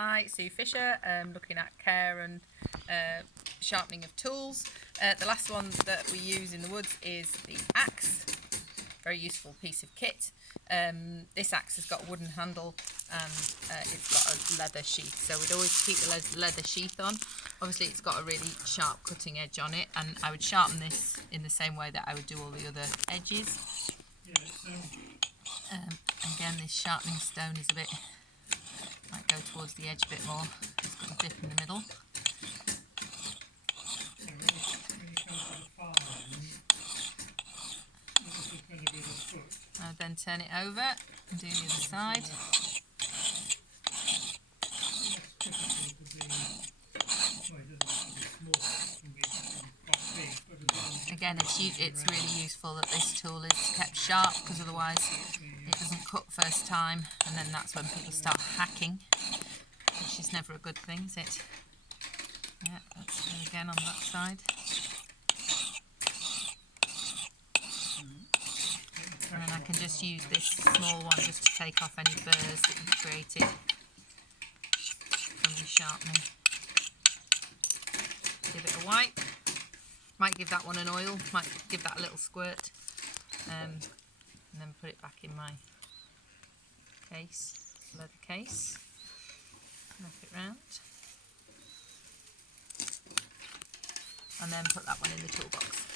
Hi, Sue Fisher, looking at care and sharpening of tools. The last one that we use in the woods is the axe. Very useful piece of kit. This axe has got a wooden handle and it's got a leather sheath, so we'd always keep the leather sheath on. Obviously it's got a really sharp cutting edge on it, and I would sharpen this in the same way that I would do all the other edges. Again, this sharpening stone is a bit, might go towards the edge a bit more. It's got a dip in the middle. I would then turn it over and do the other side. Again, it's really useful that this tool is kept sharp, because otherwise it doesn't cut first time, and then that's when people start hacking, which is never a good thing, is it? Yeah, let's go again on that side. And then I can just use this small one just to take off any burrs that you've created from the sharpening. Give it a wipe. Might give that one an oil, might give that a little squirt, and then put it back in my case, leather case. Wrap it round. And then put that one in the toolbox.